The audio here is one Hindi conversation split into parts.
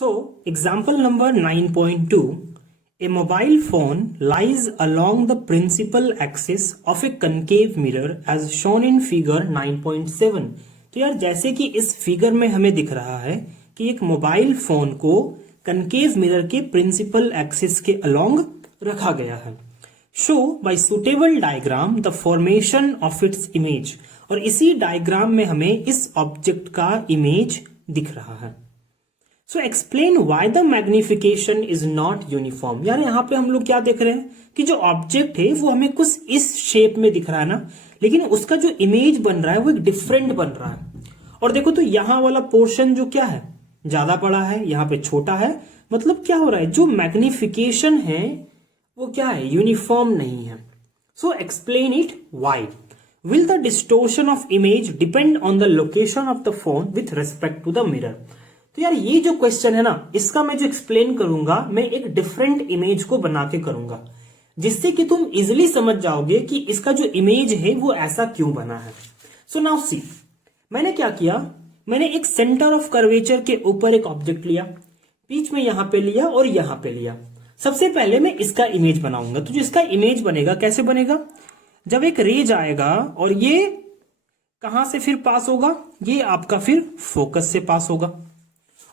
So, example number 9.2. A mobile phone lies along the principal axis of a concave mirror as shown in figure 9.7. तो यार जैसे कि इस फिगर में हमें दिख रहा है कि एक मोबाइल फोन को कनकेव मिरर के प्रिंसिपल एक्सिस के अलोंग रखा गया है. Show by suitable diagram the formation of its image. और इसी डायग्राम में हमें इस ऑब्जेक्ट का इमेज दिख रहा है. So explain why the magnification is not uniform. यार यहाँ पे हम लोग क्या देख रहे हैं कि जो ऑब्जेक्ट है वो हमें कुछ इस शेप में दिख रहा है ना, लेकिन उसका जो इमेज बन रहा है वो एक डिफरेंट बन रहा है. और देखो तो यहाँ वाला पोर्शन जो क्या है ज्यादा बड़ा है, यहाँ पे छोटा है. मतलब क्या हो रहा है, जो मैग्निफिकेशन है वो क्या है, यूनिफॉर्म नहीं है. So explain it why. Will the distortion of image depend on the location of the phone with respect to the mirror. तो यार ये जो क्वेश्चन है ना, इसका मैं जो एक्सप्लेन करूंगा मैं एक डिफरेंट इमेज को बना के करूंगा, जिससे कि तुम इजिली समझ जाओगे कि इसका जो इमेज है वो ऐसा क्यों बना है. सो नाउ सी, मैंने क्या किया, मैंने एक सेंटर ऑफ कर्वेचर के ऊपर एक ऑब्जेक्ट लिया, बीच में यहां पे लिया और यहां पे लिया. सबसे पहले मैं इसका इमेज बनाऊंगा. तो जो इसका इमेज बनेगा कैसे बनेगा, जब एक रे जाएगा और ये कहां से फिर पास होगा, ये आपका फिर फोकस से पास होगा.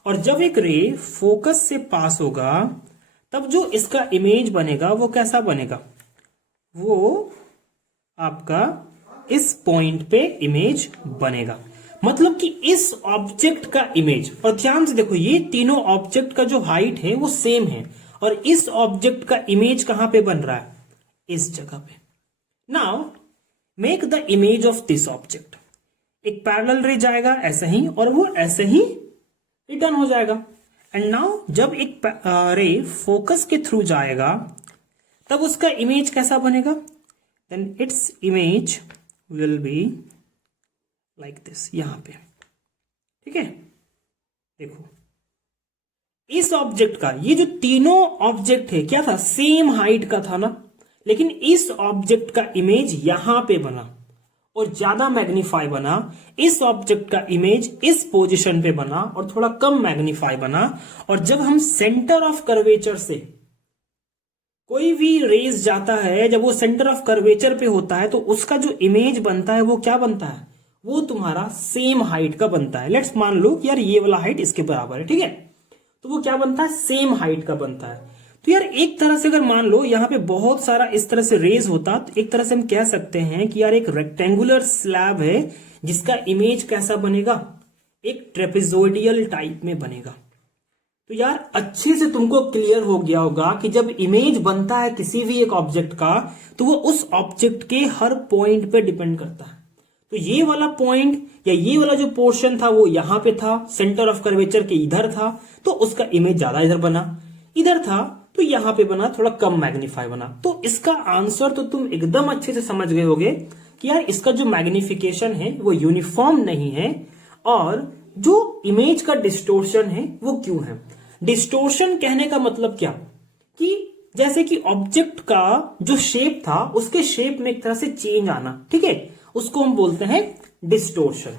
और जब एक रे फोकस से पास होगा तब जो इसका इमेज बनेगा वो कैसा बनेगा, वो आपका इस पॉइंट पे इमेज बनेगा. मतलब कि इस ऑब्जेक्ट का इमेज, और ध्यान से देखो ये तीनों ऑब्जेक्ट का जो हाइट है वो सेम है, और इस ऑब्जेक्ट का इमेज कहां पे बन रहा है, इस जगह पे. Now make the image of this object. एक पैरेलल रे जाएगा ऐसे ही और वो ऐसे ही रिटर्न हो जाएगा. एंड नाउ जब एक रे फोकस के थ्रू जाएगा तब उसका इमेज कैसा बनेगा, then its image will be like this, यहां पे. ठीक है, देखो इस ऑब्जेक्ट का, ये जो तीनों ऑब्जेक्ट है क्या था, सेम हाइट का था ना, लेकिन इस ऑब्जेक्ट का इमेज यहां पे बना और ज्यादा मैग्नीफाई बना. इस ऑब्जेक्ट का इमेज इस पोजीशन पे बना और थोड़ा कम मैग्नीफाई बना. और जब हम सेंटर ऑफ कर्वेचर से कोई भी रेज जाता है, जब वो सेंटर ऑफ कर्वेचर पे होता है तो उसका जो इमेज बनता है वो क्या बनता है, वो तुम्हारा सेम हाइट का बनता है. लेट्स मान लो कि यार ये वाला हाइट इसके बराबर है, ठीक है, तो वो क्या बनता है, सेम हाइट का बनता है. तो यार एक तरह से अगर मान लो यहाँ पे बहुत सारा इस तरह से रेज होता तो एक तरह से हम कह सकते हैं कि यार एक रेक्टेंगुलर स्लैब है जिसका इमेज कैसा बनेगा, एक ट्रेपेजोइडियल टाइप में बनेगा. तो यार अच्छे से तुमको क्लियर हो गया होगा कि जब इमेज बनता है किसी भी एक ऑब्जेक्ट का तो वो उस ऑब्जेक्ट के हर पॉइंट पे डिपेंड करता है. तो ये वाला पॉइंट या ये वाला जो पोर्शन था वो यहां पे था, सेंटर ऑफ कर्वेचर के इधर था, तो उसका इमेज ज्यादा इधर बना, इधर था तो यहां पे बना थोड़ा कम मैग्नीफाई बना. तो इसका आंसर तो तुम एकदम अच्छे से समझ गए होगे कि यार इसका जो मैग्निफिकेशन है वो यूनिफॉर्म नहीं है, और जो इमेज का डिस्टोर्शन है वो क्यों है. डिस्टोर्शन कहने का मतलब क्या, कि जैसे कि ऑब्जेक्ट का जो शेप था उसके शेप में एक तरह से चेंज आना, ठीक है, उसको हम बोलते हैं डिस्टोर्शन.